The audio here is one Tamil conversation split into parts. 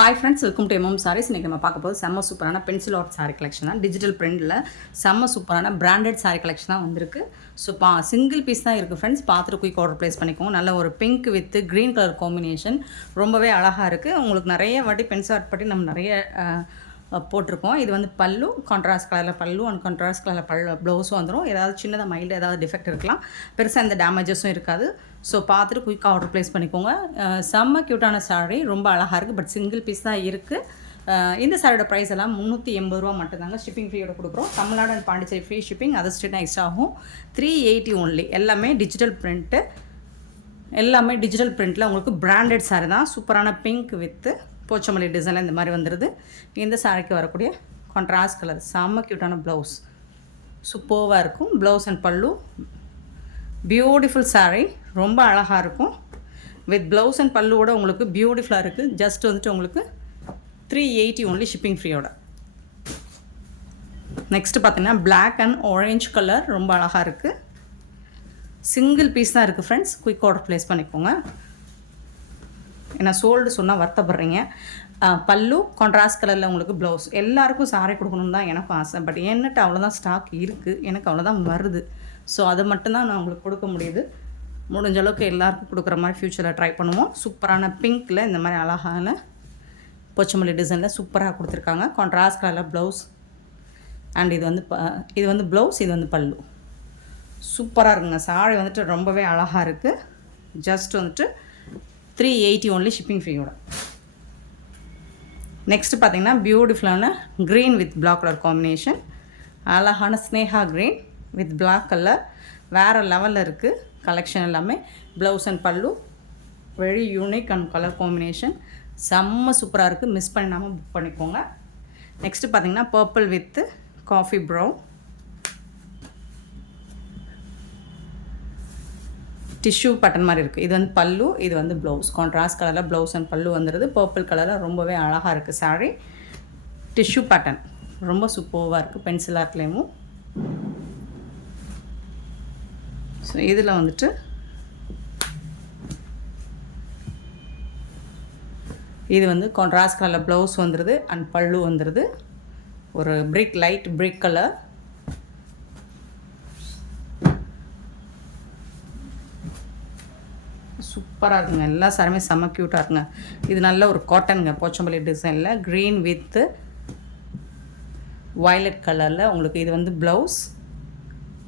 Hi friends, welcome to MM sarees. இன்றைக்கி நம்ம பார்க்க போது செம்ம சூப்பரான பென்சில் ஆர்ட் சாரீ கலெக்ஷன் தான். டிஜிட்டல் பிரிண்டில் செம்ம சூப்பரான பிராண்டட் சாரீ கலெக்ஷன் தான் வந்திருக்கு. ஸோ சிங்கிள் பீஸ் தான் இருக்குது ஃப்ரெண்ட்ஸ். பார்த்துட்டு குயிக் ஆர்டர் ப்ளேஸ் பண்ணிக்கோங்க. நல்ல ஒரு pink with green colour combination ரொம்பவே அழகாக இருக்குது. உங்களுக்கு நிறைய வாட்டி பென்சில் ஆர்ட் பற்றி நம்ம நிறைய போட்டிருக்கோம். இது வந்து பல்லு, கான்ட்ராஸ்ட் கலரில் பல்லு அண்ட் கான்ட்ராஸ்ட் கலரில் ப்ளவுஸும் வந்துடும். ஏதாவது சின்னதாக மைல்டு ஏதாவது டிஃபெக்ட் இருக்கலாம், பெருசாக எந்த டேமேஜஸும் இருக்காது. ஸோ பார்த்துட்டு குயிக்காக ஆர்டர் ப்ளேஸ் பண்ணிக்கோங்க. செம்ம க்யூட்டான சாரீ, ரொம்ப அழகாக இருக்குது. பட் சிங்கிள் பீஸ் தான் இருக்குது. இந்த சாரியோட ப்ரைஸ் எல்லாம் 380 ரூபா மட்டும்தாங்க. ஷிப்பிங் ஃப்ரீயோட கொடுக்குறோம். Tamil Nadu and Pondicherry free shipping, அது ஸ்டேட் எக்ஸ்ட்ரா ஆகும். 380 ஒன்லி. எல்லாமே டிஜிட்டல் பிரிண்ட்டு, எல்லாமே டிஜிட்டல் பிரிண்ட்டில் உங்களுக்கு பிராண்டட் சாரீ தான். சூப்பரான பிங்க் வித்து போச்சமல்லி டிசைனில் இந்த மாதிரி வந்துடுது. இந்த சாரிக்கு வரக்கூடிய கான்ட்ராஸ்ட் கலர் செம்ம க்யூட்டான ப்ளவுஸ் சூப்பராக இருக்கும். ப்ளவுஸ் அண்ட் பல்லு பியூட்டிஃபுல் சாரீ, ரொம்ப அழகாக இருக்கும். வித் ப்ளவுஸ் அண்ட் பல்லுவோட உங்களுக்கு பியூட்டிஃபுல்லாக இருக்குது. ஜஸ்ட் வந்துட்டு உங்களுக்கு 380 ஒன்லி ஷிப்பிங் ஃப்ரீயோட. நெக்ஸ்ட்டு பார்த்தீங்கன்னா பிளாக் அண்ட் ஆரஞ்ச் கலர் ரொம்ப அழகாக இருக்குது. சிங்கிள் பீஸ் தான் இருக்குது ஃப்ரெண்ட்ஸ். குயிக் ஆர்டர் ப்ளேஸ் பண்ணிக்கோங்க. ஏன்னா சோல்டு சொன்னால் வருத்தப்படுறீங்க. பல்லு கான்ட்ராஸ்ட் கலரில் உங்களுக்கு ப்ளவுஸ். எல்லாருக்கும் சாரீ கொடுக்கணுன்னு தான் எனக்கும் ஆசை. பட் என்கிட்ட அவ்வளோதான் ஸ்டாக் இருக்குது, எனக்கு அவ்வளோதான் வருது. ஸோ அதை மட்டும்தான் நான் உங்களுக்கு கொடுக்க முடியுது. முடிஞ்ச அளவுக்கு எல்லாருக்கும் கொடுக்குற மாதிரி ஃப்யூச்சரில் ட்ரை பண்ணுவோம். சூப்பரான பிங்க்கில் இந்த மாதிரி அழகான போச்சமல்லி டிசைனில் சூப்பராக கொடுத்துருக்காங்க. கான்ட்ராஸ்ட் கலரில் ப்ளவுஸ் அண்ட் இது வந்து ப்ளவுஸ், இது வந்து பல்லு. சூப்பராக இருக்குங்க. சாரி வந்துட்டு ரொம்பவே அழகாக இருக்குது. ஜஸ்ட் வந்துட்டு 380 ஒன்லி ஷிப்பிங் ஃப்ரீயோட. நெக்ஸ்ட்டு பார்த்தீங்கன்னா பியூட்டிஃபுல்லான green with black colour combination. அழகான ஸ்னேஹா க்ரீன் வித் பிளாக் கலர் வேறு லெவலில் இருக்குது. கலெக்ஷன் எல்லாமே blouse and pallu very unique and colour combination செம்ம சூப்பராக இருக்குது. மிஸ் பண்ணாமல் புக் பண்ணிக்கோங்க. நெக்ஸ்ட்டு பார்த்தீங்கன்னா purple with coffee brown tissue button மாதிரி இருக்குது. இது வந்து பல்லு, இது வந்து ப்ளவுஸ். கான்ட்ராஸ்ட் கலரில் ப்ளவுஸ் அண்ட் பல்லு வந்துடுது. பர்பிள் கலரில் ரொம்பவே அழகாக இருக்குது சாரீ. டிஷ்யூ பேட்டர்ன் ரொம்ப சூப்பராக இருக்குது. பென்சில் ஆர்ட்லேயும். ஸோ இதில் வந்துட்டு இது வந்து கான்ட்ராஸ்ட் கலரில் ப்ளவுஸ் வந்துடுது அண்ட் பல்லு வந்துடுது. ஒரு லைட் பிரிக் கலர். சூப்பராக இருக்குங்க. எல்லா சாரியுமே செம்ம க்யூட்டாக இருக்குங்க. இது நல்ல ஒரு காட்டனுங்க, போச்சம்பள்ளி டிசைனில் க்ரீன் வித்து வயலட் கலரில் உங்களுக்கு. இது வந்து ப்ளவுஸ்,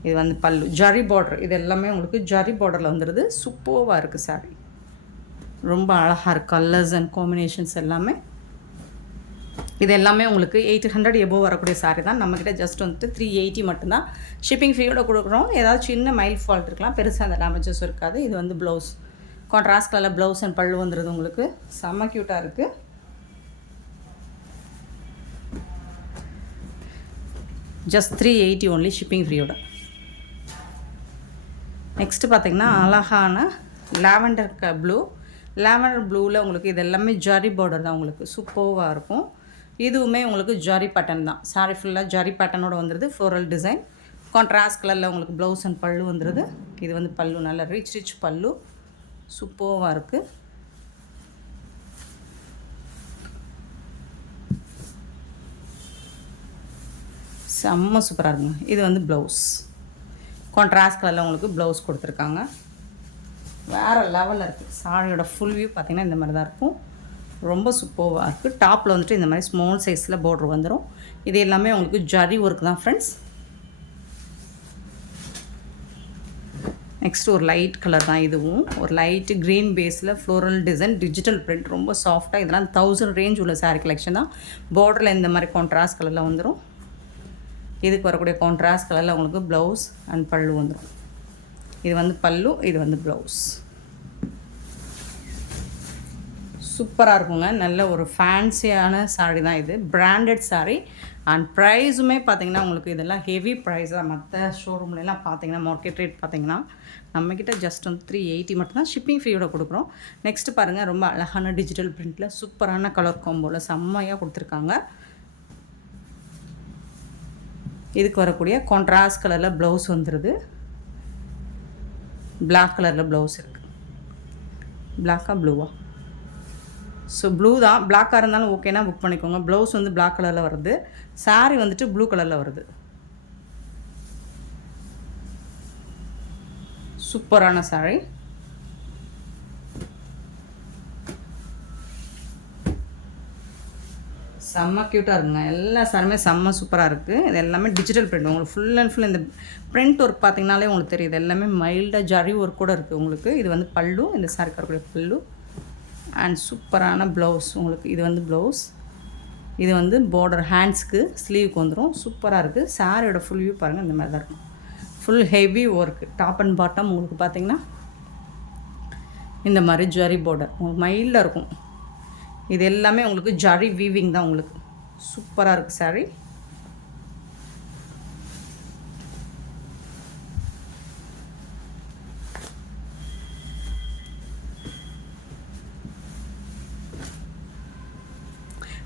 இது வந்து பல்லு. ஜரி பார்டர், இது எல்லாமே உங்களுக்கு ஜரி பார்டரில் வந்துடுது. சூப்பராக இருக்குது சாரி, ரொம்ப அழகாக இருக்குது. கலர்ஸ் அண்ட் காம்பினேஷன்ஸ் எல்லாமே. இது எல்லாமே உங்களுக்கு 800 எபோவ் வரக்கூடிய சாரி தான். நம்மக்கிட்ட ஜஸ்ட் வந்துட்டு 380 மட்டும்தான் ஷிப்பிங் ஃப்ரீயோட கொடுக்குறோம். ஏதாவது சின்ன மைல் ஃபால்ட் இருக்கலாம், பெருசாக அந்த டேமேஜஸ் இருக்காது. இது வந்து ப்ளவுஸ், கான்ட்ராஸ்ட் கலரில் ப்ளவுஸ் அண்ட் பல்லு வந்துடுது உங்களுக்கு. செம்ம க்யூட்டாக இருக்குது. ஜஸ்ட் 380 ஒன்லி ஷிப்பிங் ஃப்ரீயோட. நெக்ஸ்ட்டு பார்த்திங்கன்னா அழகான லாவெண்டர் ப்ளூவில் உங்களுக்கு இது எல்லாமே ஜரி பார்டர் தான். உங்களுக்கு சூப்பராக இருக்கும். இதுவுமே உங்களுக்கு ஜரி பேட்டர்ன் தான். சாரி ஃபுல்லாக ஜரி பேட்டர்னோடு வந்துடுது. Floral design. கான்ட்ராஸ்ட் கலரில் உங்களுக்கு ப்ளவுஸ் அண்ட் பல்லு வந்துடுது. இது வந்து பல்லு, நல்ல ரிச் பல்லு. சூப்பராக இருக்குது. செம்ம சூப்பராக இருக்குங்க. இது வந்து ப்ளவுஸ், கான்ட்ராஸ்ட் கலரில் உங்களுக்கு ப்ளவுஸ் கொடுத்துருக்காங்க. வேறு லெவலில் இருக்குது. சாரியோட ஃபுல் வியூ பார்த்திங்கன்னா இந்த மாதிரி தான் இருக்கும். ரொம்ப சூப்பராக இருக்குது. டாப்பில் வந்துட்டு இந்த மாதிரி ஸ்மால் சைஸில் பார்டர் வந்துடும். இது எல்லாமே உங்களுக்கு ஜரி ஒர்க் தான் ஃப்ரெண்ட்ஸ். நெக்ஸ்ட்டு ஒரு லைட் கலர் தான். இதுவும் ஒரு லைட்டு க்ரீன் பேஸில் ஃப்ளோரல் டிசைன் டிஜிட்டல் பிரிண்ட், ரொம்ப சாஃப்டாக. இதெல்லாம் 1000 ரேஞ்ச் உள்ள சாரீ கலெக்ஷன் தான். பார்டரில் இந்த மாதிரி கான்ட்ராஸ்ட் கலரில் வந்துடும். இதுக்கு வரக்கூடிய கான்ட்ராஸ்ட் கலரில் உங்களுக்கு ப்ளவுஸ் அண்ட் பல்லு வந்துடும். இது வந்து பல்லு, இது வந்து ப்ளவுஸ். சூப்பராக இருக்குங்க. நல்ல ஒரு ஃபேன்சியான சாரீ தான் இது. பிராண்டட் சாரீ அண்ட் ப்ரைஸுமே பார்த்திங்கன்னா உங்களுக்கு இதெல்லாம் ஹெவி ப்ரைஸாக. மற்ற ஷோரூம்லாம் பார்த்திங்கன்னா மார்க்கெட் ரேட் பார்த்திங்கன்னா நம்மக்கிட்ட ஜஸ்ட் வந்து 380 மட்டும்தான் ஷிப்பிங் ஃப்ரீயோட கொடுக்குறோம். நெக்ஸ்ட்டு பாருங்கள், ரொம்ப அழகான டிஜிட்டல் பிரிண்ட்டில் சூப்பரான கலர் காம்போவில் செம்மையாக கொடுத்துருக்காங்க. இதுக்கு வரக்கூடிய கான்ட்ராஸ்ட் கலரில் ப்ளவுஸ் வந்துடுது. பிளாக் கலரில் ப்ளவுஸ் இருக்குது. பிளாக்கா ப்ளூவா? ஸோ ப்ளூ தான், பிளாக்காக இருந்தாலும் ஓகேனா புக் பண்ணிக்கோங்க. ப்ளவுஸ் வந்து பிளாக் கலரில் வருது, சாரீ வந்துட்டு ப்ளூ கலரில் வருது. சூப்பரான சாரீ. செம்ம க்யூட்டாக இருக்குங்க. எல்லா சாரியுமே செம்ம சூப்பராக இருக்குது. இது எல்லாமே டிஜிட்டல் பிரிண்ட். உங்களுக்கு ஃபுல் அண்ட் ஃபுல் இந்த பிரிண்ட் ஒர்க் பார்த்திங்கனாலே உங்களுக்கு தெரியுது. எல்லாமே மைல்டாக ஜரி ஒர்க் கூட இருக்குது உங்களுக்கு. இது வந்து பல்லு, இந்த சாரிக்கு வரக்கூடிய பல்லு. அண்ட் சூப்பரான ப்ளவுஸ் உங்களுக்கு. இது வந்து ப்ளவுஸ், இது வந்து பார்டர் ஹேண்ட்ஸ்க்கு ஸ்லீவுக்கு வந்துடும். சூப்பராக இருக்குது. சாரியோட ஃபுல் வியூ பாருங்கள், இந்த மாதிரி தான் இருக்கும். Full heavy work. Top and bottom உங்களுக்கு பார்த்திங்கன்னா இந்த மாதிரி ஜரி பார்டர் உங்களுக்கு மைல்டாக இருக்கும். இது எல்லாமே உங்களுக்கு ஜரி வீவிங் தான் உங்களுக்கு. சூப்பராக இருக்குது சாரீ.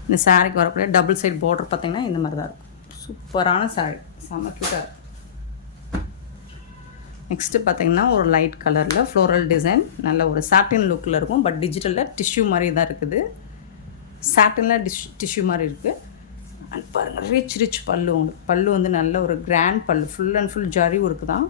இந்த சாரீக்கு வரக்கூடிய டபுள் சைட் பார்டர் பார்த்திங்கன்னா இந்த மாதிரி தான் இருக்கும். சூப்பரான சாரீ, செம்ம க்யூட்டாக இருக்கும். நெக்ஸ்ட்டு பார்த்திங்கன்னா ஒரு லைட் கலரில் ஃப்ளோரல் டிசைன், நல்ல ஒரு சாட்டின் லுக்கில் இருக்கும். பட் டிஜிட்டலில் டிஷ்யூ மாதிரி தான் இருக்குது. சாட்டினில் டிஷ்யூ மாதிரி இருக்குது. அண்ட் பாருங்கள், ரிச் பல்லு உங்களுக்கு. பல்லு வந்து நல்ல ஒரு கிராண்ட் பல்லு, full and full zari work தான்.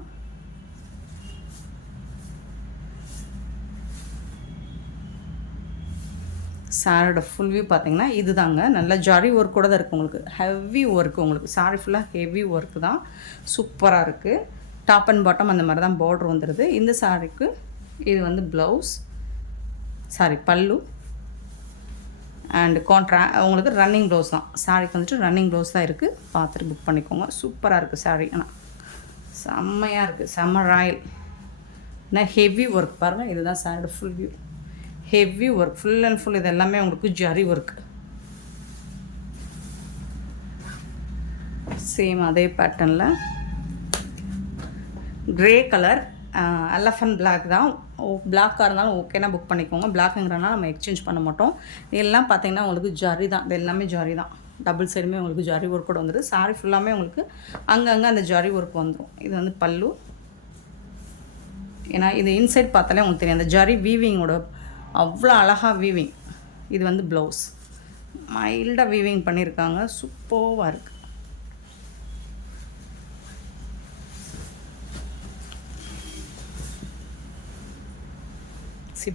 சாரியோட ஃபுல் வியூ பார்த்திங்கன்னா இது தாங்க. நல்ல ஜரி ஒர்க் கூட தான் இருக்குது உங்களுக்கு. ஹெவி ஒர்க்கு உங்களுக்கு. சாரி ஃபுல்லாக ஹெவி ஒர்க்கு தான். சூப்பராக இருக்குது. டாப் அண்ட் பாட்டம் அந்த மாதிரி தான் பார்டர் வந்துடுது. இந்த சாரிக்கு இது வந்து ப்ளவுஸ், சாரி பல்லு. அண்ட் உங்களுக்கு ரன்னிங் ப்ளவுஸ் தான். சாரிக்கு வந்துட்டு ரன்னிங் ப்ளவுஸ் தான் இருக்குது. பார்த்துட்டு புக் பண்ணிக்கோங்க. சூப்பராக இருக்குது சாரி. ஆனால் செம்மையாக இருக்குது, செம்ம ராயல். ஏன்னா ஹெவி ஒர்க் பாருங்கள். இதுதான் சாரியோட full view. Heavy work, full and full. இது எல்லாமே உங்களுக்கு ஜரி ஒர்க். சேம் அதே பேட்டர்னில் க்ரே கலர், எலஃபண்ட் பிளாக் தான். பிளாக்காக இருந்தாலும் ஓகேனா புக் பண்ணிக்கோங்க. பிளாக்குங்கிறனால நம்ம எக்ஸ்சேஞ்ச் பண்ண மாட்டோம். இதெல்லாம் பார்த்திங்கன்னா உங்களுக்கு ஜரி தான். இது எல்லாமே ஜரி தான். டபுள் சைடுமே உங்களுக்கு ஜரி ஒர்க் கூட வந்துடும். சாரி ஃபுல்லாமே உங்களுக்கு அங்கங்கே அந்த ஜரி ஒர்க் வந்துடும். இது வந்து பல்லு. ஏன்னா இது இன்சைட் பார்த்தாலே உங்களுக்கு தெரியும், அந்த ஜரி வீவிங்கோட அவ்வளோ அழகாக வீவிங். இது வந்து ப்ளவுஸ், மைல்டாக வீவிங் பண்ணியிருக்காங்க. சூப்பராக இருக்குது.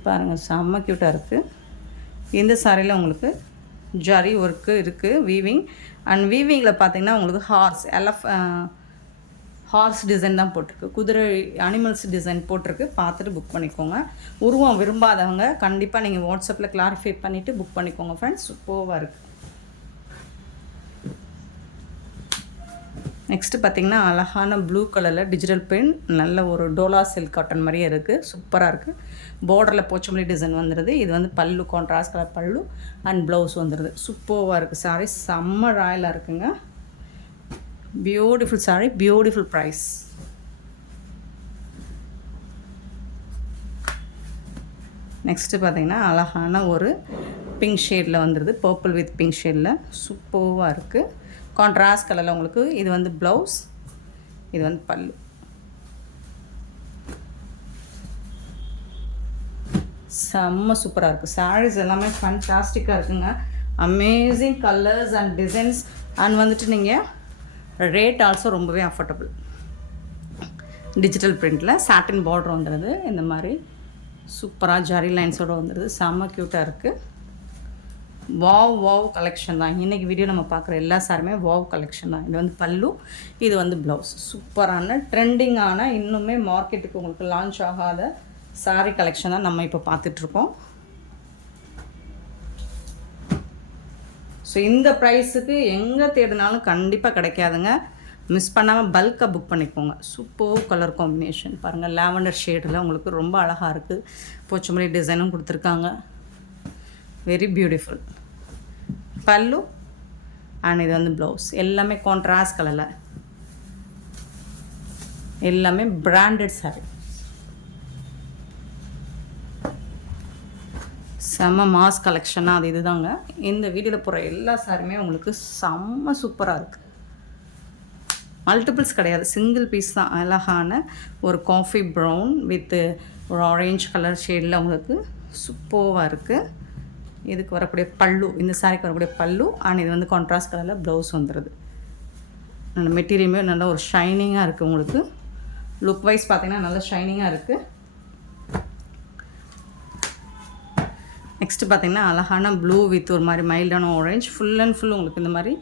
பாருங்கள், செம்ம க்யூட்டாக இருக்குது. இந்த சாரியில் உங்களுக்கு ஜரி ஒர்க்கு இருக்குது, வீவிங். அண்ட் வீவிங்கில் பார்த்திங்கன்னா உங்களுக்கு ஹார்ஸ் டிசைன் தான் போட்டிருக்கு. குதிரை அனிமல்ஸ் டிசைன் போட்டிருக்கு. பார்த்துட்டு புக் பண்ணிக்கோங்க. உருவம் விரும்பாதவங்க கண்டிப்பாக நீங்கள் வாட்ஸ்அப்பில் கிளாரிஃபை பண்ணிவிட்டு புக் பண்ணிக்கோங்க ஃப்ரெண்ட்ஸ். சூப்பராக இருக்குது. நெக்ஸ்ட்டு பார்த்திங்கன்னா அழகான ப்ளூ கலரில் டிஜிட்டல் பிரிண்ட், நல்ல ஒரு டோலா சில்க் காட்டன் மாதிரியே இருக்குது. சூப்பராக இருக்குது. பார்டரில் போச்சமல்லி டிசைன் வந்துடுது. இது வந்து பல்லு, கான்ட்ராஸ்ட் கலர் பல்லு அண்ட் ப்ளவுஸ் வந்துடுது. சூப்பராக இருக்குது சாரீ. செம்ம ராயலாக இருக்குங்க. Beautiful saree, beautiful price. Next பார்த்திங்கன்னா அழகான ஒரு பிங்க் ஷேடில் வந்துடுது. பர்பிள் வித் பிங்க் ஷேடில் சூப்பராக இருக்குது. கான்ட்ராஸ்ட் கலரில் உங்களுக்கு. இது வந்து ப்ளவுஸ், இது வந்து பல்லு. செம்ம சூப்பராக இருக்குது. சாரீஸ் எல்லாமே ஃபண்டாஸ்டிக்காக இருக்குங்க. Amazing colours and designs. And வந்துட்டு நீங்கள் ரேட் ஆல்சோ ரொம்பவே அஃபோர்டபுள். டிஜிட்டல் பிரிண்டில் சாட்டின் பார்டர் வந்துடுது. இந்த மாதிரி சூப்பராக ஜரி லைன்ஸோடு வந்துடுது. செம்ம க்யூட்டாக இருக்குது. வாவ் கலெக்ஷன் தான். இன்றைக்கி வீடியோ நம்ம பார்க்குற எல்லா சாரியுமே வாவ் கலெக்ஷன் தான். இது வந்து பல்லு, இது வந்து ப்ளவுஸ். சூப்பரான ட்ரெண்டிங்கான, இன்னுமே மார்க்கெட்டுக்கு உங்களுக்கு லான்ச் ஆகாத சாரி கலெக்ஷன் தான் நம்ம இப்போ பார்த்துட்ருக்கோம். ஸோ இந்த ப்ரைஸுக்கு எங்கே தேடினாலும் கண்டிப்பாக கிடைக்காதுங்க. மிஸ் பண்ணாமல் பல்காக புக் பண்ணிக்கோங்க. சூப்பர் கலர் காம்பினேஷன் பாருங்கள். லாவெண்டர் ஷேடில் உங்களுக்கு ரொம்ப அழகாக இருக்குது. போச்சமல்லி டிசைனும் கொடுத்துருக்காங்க. Very beautiful. பல்லு அண்ட் இது வந்து ப்ளவுஸ். எல்லாமே கான்ட்ராஸ்ட் கலரில், எல்லாமே பிராண்டட் சாரி. செம்ம மாஸ் கலெக்ஷனாக அது இதுதாங்க. இந்த வீடியோவில் போகிற எல்லா சாரியுமே உங்களுக்கு செம்ம சூப்பராக இருக்குது. மல்டிபிள்ஸ் கிடையாது, சிங்கிள் பீஸ் தான். அழகான ஒரு காஃபி ப்ரௌன் வித் ஒரு ஆரேஞ்ச் கலர் ஷேடில் உங்களுக்கு சூப்பராக இருக்குது. இதுக்கு வரக்கூடிய பல்லு, இந்த சாரிக்கு வரக்கூடிய பல்லு அண்ட் இது வந்து கான்ட்ராஸ்ட் கலரில் ப்ளவுஸ் வந்துடுது. நல்ல மெட்டீரியலுமே நல்ல ஒரு ஷைனிங்காக இருக்குது உங்களுக்கு. லுக் வைஸ் பார்த்தீங்கன்னா நல்லா ஷைனிங்காக இருக்குது. நெக்ஸ்ட்டு பார்த்திங்கன்னா அழகான ப்ளூ வித் ஒரு மாதிரி மைல்டான ஆரஞ்ச், ஃபுல் அண்ட் ஃபுல் உங்களுக்கு இந்த மாதிரி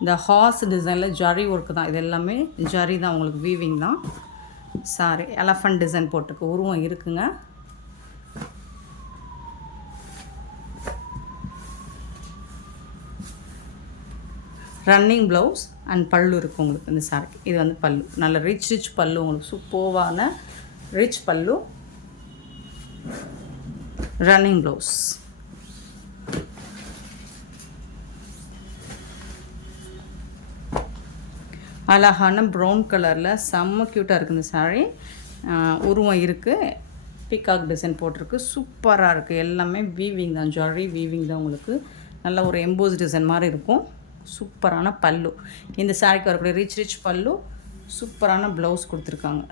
இந்த ஹார்ஸ் டிசைனில் ஜரி ஒர்க்கு தான். இது எல்லாமே ஜரி தான், உங்களுக்கு வீவிங் தான். சாரி எலஃபண்ட் டிசைன் போட்டிருக்கு, உருவம் இருக்குங்க. ரன்னிங் ப்ளவுஸ் அண்ட் பல்லு இருக்குது உங்களுக்கு இந்த சாரிக்கு. இது வந்து பல்லு, நல்ல ரிச் பல்லு உங்களுக்கு, சூப்பர்வான ரிச் பல்லு. Running blouse. அழகான ப்ரௌன் கலரில் செம்ம க்யூட்டாக இருக்குது இந்த சாரீ. உருவம் இருக்குது, பீகாக் டிசைன் போட்டிருக்கு, சூப்பராக இருக்குது. எல்லாமே வீவிங் தான், ஜரி வீவிங் தான் உங்களுக்கு. நல்ல ஒரு எம்போஸ் டிசைன் மாதிரி இருக்கும். சூப்பரான பல்லு. இந்த சாரீக்கு வரக்கூடிய ரிச் பல்லு, சூப்பரான ப்ளவுஸ் கொடுத்துருக்காங்க.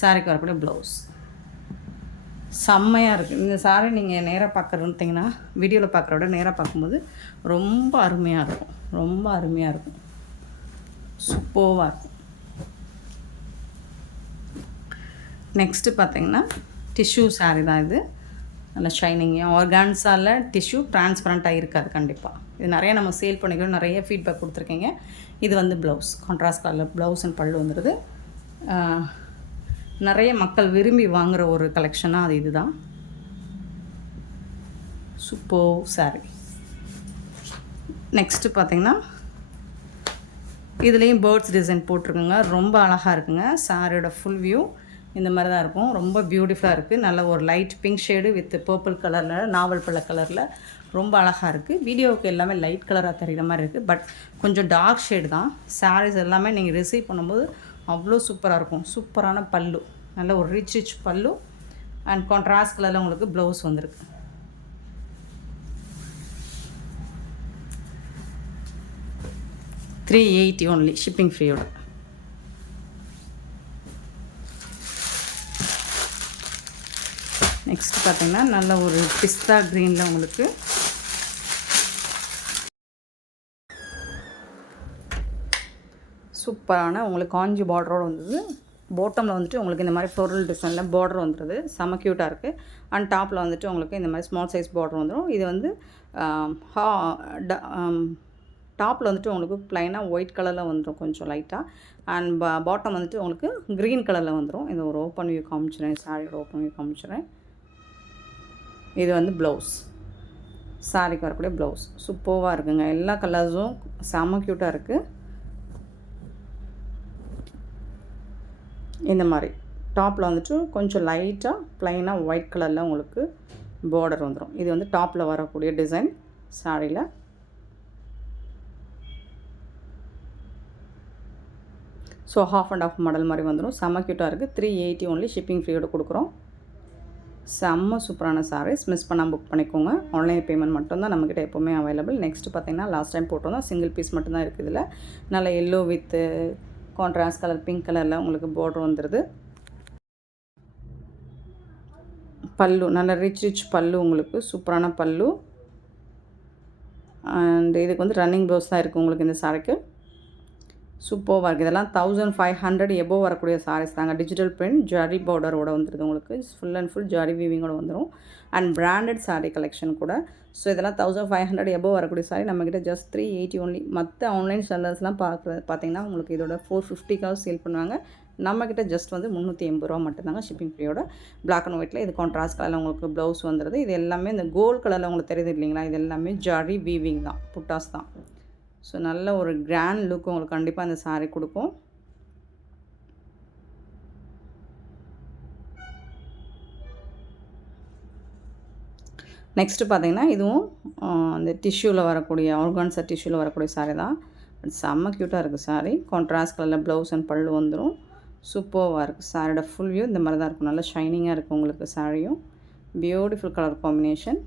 சாரீக்கு வரக்கூடிய ப்ளவுஸ் செம்மையாக இருக்குது. இந்த சாரீ நீங்கள் நேராக பார்க்குறீங்கன்னா, வீடியோவில் பார்க்குற விட நேராக பார்க்கும்போது ரொம்ப அருமையாக இருக்கும், ரொம்ப அருமையாக இருக்கும், சூப்பராக இருக்கும். நெக்ஸ்ட்டு பார்த்திங்கன்னா டிஷ்யூ சாரீ தான் இது. நல்லா ஷைனிங்காக ஆர்கான்ஸால் டிஷ்யூ ட்ரான்ஸ்பரண்ட்டாக இருக்காது கண்டிப்பாக. இது நிறைய நம்ம சேல் பண்ணிக்கிறோம், நிறைய ஃபீட்பேக் கொடுத்துருக்கீங்க. இது வந்து ப்ளவுஸ், கான்ட்ராஸ்ட் கலரில் ப்ளவுஸ் அண்ட் பல்லு வந்துடுது. நிறைய மக்கள் விரும்பி வாங்குகிற ஒரு கலெக்ஷனாக அது இது தான். சூப்பர் சாரீ. நெக்ஸ்ட்டு பார்த்திங்கன்னா இதுலேயும் பேர்ட்ஸ் டிசைன் போட்டிருக்குங்க, ரொம்ப அழகாக இருக்குங்க. சாரியோட ஃபுல் வியூ இந்த மாதிரி தான் இருக்கும், ரொம்ப பியூட்டிஃபுல்லாக இருக்குது. நல்ல ஒரு light pink shade with purple கலரில், நாவல் பழ கலரில் ரொம்ப அழகாக இருக்குது. வீடியோவுக்கு எல்லாமே லைட் கலராக தெரிகிற மாதிரி இருக்குது, பட் கொஞ்சம் டார்க் ஷேடு தான். சாரீஸ் எல்லாமே நீங்கள் ரிசீவ் பண்ணும்போது அவ்வளோ சூப்பராக இருக்கும். சூப்பரான பல்லு, நல்ல ஒரு ரிச் பல்லு அண்ட் கான்ட்ராஸ்ட் கலரில் உங்களுக்கு ப்ளவுஸ் வந்திருக்கு. $380 only, ஷிப்பிங் ஃப்ரீயோட. நெக்ஸ்ட் பார்த்தீங்கன்னா நல்ல ஒரு பிஸ்தா க்ரீனில் உங்களுக்கு சூப்பரான உங்களுக்கு காஞ்சி பார்டரோடு வந்தது. பாட்டமில் வந்துட்டு உங்களுக்கு இந்த மாதிரி ஃப்ளோரல் டிசைனில் பார்டர் வந்துடுது, செம க்யூட்டாக இருக்குது. அண்ட் டாப்பில் வந்துட்டு உங்களுக்கு இந்த மாதிரி ஸ்மால் சைஸ் பார்டர் வந்துடும். இது வந்து டாப்பில் வந்துட்டு உங்களுக்கு ப்ளைனாக ஒயிட் கலரில் வந்துடும் கொஞ்சம் லைட்டாக. அண்ட் பாட்டம் வந்துட்டு உங்களுக்கு க்ரீன் கலரில் வந்துடும். இது ஒரு ஓப்பன் வியூ காமிச்சிடுறேன், சாரியோட ஓப்பன் வியூ காமிச்சிடுறேன். இது வந்து ப்ளவுஸ், சாரிக்கு வரக்கூடிய ப்ளவுஸ் சூப்பராக இருக்குங்க. எல்லா கலர்ஸும் செம க்யூட்டாக இருக்குது. இந்த மாதிரி டாப்பில் வந்துட்டு கொஞ்சம் லைட்டாக ப்ளைனாக ஒயிட் கலரில் உங்களுக்கு பார்டர் வந்துடும். இது வந்து டாப்பில் வரக்கூடிய டிசைன் சாரியில். So half and half model மாதிரி வந்துடும், செம்ம க்யூட்டாக இருக்குது. $380 only, ஷிப்பிங் ஃப்ரீயோடு கொடுக்குறோம். செம்ம சூப்பரான சாரீஸ், மிஸ் பண்ணால் புக் பண்ணிக்கோங்க. ஆன்லைன் பேமெண்ட் மட்டும்தான் நம்மக்கிட்ட எப்போவுமே அவைலபிள். நெக்ஸ்ட்டு பார்த்திங்கன்னா லாஸ்ட் டைம் போட்டோம்னா சிங்கிள் பீஸ் மட்டும்தான் இருக்குது. இதில் நல்ல yellow with contrast colour pink கலரில் உங்களுக்கு பார்டர் வந்துடுது. பல்லு நல்ல ரிச் பல்லு உங்களுக்கு, சூப்பரான பல்லு. அண்ட் இதுக்கு வந்து ரன்னிங் ப்ளவுஸ் தான் இருக்குது உங்களுக்கு இந்த சாரிக்கு. சூப்பராக இருக்குது. இதெல்லாம் 1500 எபோவ் வரக்கூடிய சாரீஸ் தாங்க. டிஜிட்டல் பிரிண்ட் ஜரி பார்டரோடு வந்துடுது உங்களுக்கு, ஃபுல் அண்ட் ஃபுல் ஜரி வீவிங்கோடு வந்துடும். அண்ட் பிராண்டட் சாரீ கலெக்ஷன் கூட. ஸோ இதெல்லாம் 1500 எபோவ் வரக்கூடிய சாரீ நம்மக்கிட்ட ஜஸ்ட் $380 only. மற்ற ஆன்லைன் செல்லர்ஸ்லாம் பார்த்தீங்கன்னா உங்களுக்கு இதோட 450க்காக சேல் பண்ணுவாங்க. நம்மக்கிட்ட ஜஸ்ட் வந்து $380 மட்டும்தாங்க ஷிப்பிங் ஃப்ரீயோட. பிளாக் அண்ட் ஒயிட்டில் இது கான்ட்ராஸ்ட் கலரில் உங்களுக்கு ப்ளவுஸ் வந்துடுது. இது எல்லாமே இந்த கோல்டு கலரில் உங்களுக்கு தெரியுது இல்லைங்களா, இது எல்லாமே ஜரி வீவிங் தான், புட்டாஸ் தான். ஸோ நல்ல ஒரு கிராண்ட் லுக் உங்களுக்கு கண்டிப்பாக இந்த சாரீ கொடுக்கும். நெக்ஸ்ட்டு பார்த்தீங்கன்னா இதுவும் அந்த டிஷ்யூவில் வரக்கூடிய ஆர்கான்ஸா டிஷ்யூவில் வரக்கூடிய சாரீ தான். செம்ம க்யூட்டாக இருக்குது சாரீ. கான்ட்ராஸ்ட் கலரில் ப்ளவுஸ் அண்ட் பல்லு வந்துடும். சூப்பராக இருக்குது. சாரியோட ஃபுல் வியூ இந்த மாதிரி தான் இருக்கும், நல்லா ஷைனிங்காக இருக்குது உங்களுக்கு சாரியும். Beautiful colour combination.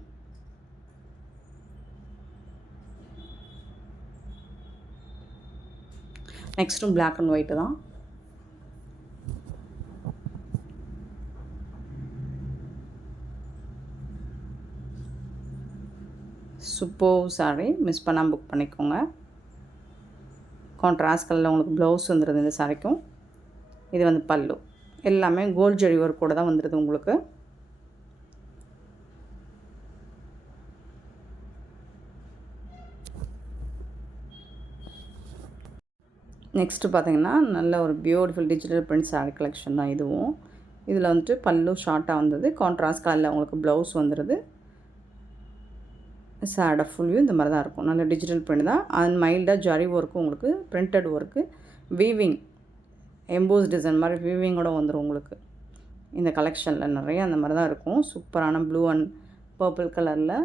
நெக்ஸ்ட்டும் பிளாக் அண்ட் ஒயிட்டு தான். சூப்பர் சாரீ, மிஸ் பண்ணாமல் புக் பண்ணிக்கோங்க. கான்ட்ராஸ்ட் கலரில் உங்களுக்கு ப்ளவுஸ் வந்துடுது இந்த சாரிக்கும். இது வந்து பல்லு. எல்லாமே கோல்ட் ஜரி ஒர்க் கூட தான் வந்துடுது உங்களுக்கு. நெக்ஸ்ட்டு பார்த்தீங்கன்னா நல்ல ஒரு beautiful digital print sari collection தான் இதுவும். இதில் வந்துட்டு பல்லு ஷார்ட்டாக வந்தது, கான்ட்ராஸ்ட் கலரில் உங்களுக்கு ப்ளவுஸ் வந்துடுது. சாரோட ஃபுல் வியூ இந்த மாதிரி தான் இருக்கும். நல்ல டிஜிட்டல் பிரிண்ட் தான். அண்ட் மைல்டாக ஜரி ஒர்க்கு உங்களுக்கு printed work, weaving EMBOSS design மாதிரி வீவிங்கோட வந்துடும் உங்களுக்கு. இந்த கலெக்ஷனில் நிறைய அந்த மாதிரி தான் இருக்கும். சூப்பரான ப்ளூ அண்ட் பர்பிள் கலரில்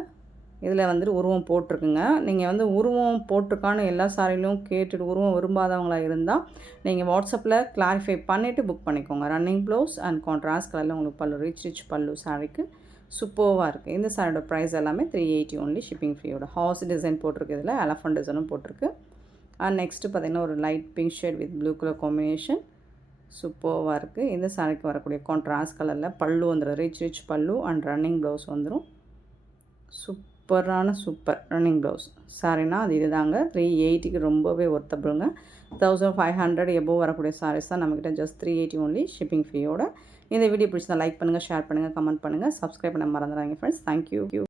இதில் வந்துட்டு உருவம் போட்டிருக்குங்க. நீங்கள் வந்து உருவம் போட்டிருக்கான்னு எல்லா சாரிலையும் கேட்டுட்டு உருவம் விரும்பாதவங்களாக இருந்தால் நீங்கள் வாட்ஸ்அப்பில் கிளாரிஃபை பண்ணிவிட்டு புக் பண்ணிக்கோங்க. ரன்னிங் ப்ளவுஸ் அண்ட் கான்ட்ராஸ்ட் கலரில் உங்களுக்கு பல்லு, ரிச் பல்லு சாரிக்கு சூப்பர்வாக இருக்குது. இந்த சாரியோட ப்ரைஸ் எல்லாமே 380 ஒன்லி, ஷிப்பிங் ஃப்ரீயோட. ஹார்ஸ் டிசைன் போட்டிருக்கு, இதில் எலஃபண்ட் டிசைனும் போட்டிருக்கு. அண்ட் நெக்ஸ்ட்டு பார்த்திங்கன்னா ஒரு light pink shade with blue colour combination சூப்பர்வாக இருக்குது. இந்த சாரிக்கு வரக்கூடிய கான்ட்ராஸ்ட் கலரில் பல்லு வந்துடும், ரிச் பல்லு அண்ட் ரன்னிங் ப்ளவுஸ் வந்துடும். சூப்பர் ரன்னிங் ப்ளவுஸ் சாரினா அது இது தாங்க. 380க்கு ரொம்பவே ஒர்த்தபிளுங்க. 1500 எபோவ் வரக்கூடிய சாரீஸ் தான் நம்மக்கிட்ட. ஜஸ்ட் 380 ஒன்லி, ஷிப்பிங் ஃப்ரீயோட. இந்த வீடியோ பிடிச்சா லைக் பண்ணுங்கள், ஷேர் பண்ணுங்கள், கமெண்ட் பண்ணுங்கள், சப்ஸ்கிரைப் பண்ண மறந்துடாதீங்க ஃப்ரெண்ட்ஸ். தேங்க்யூ.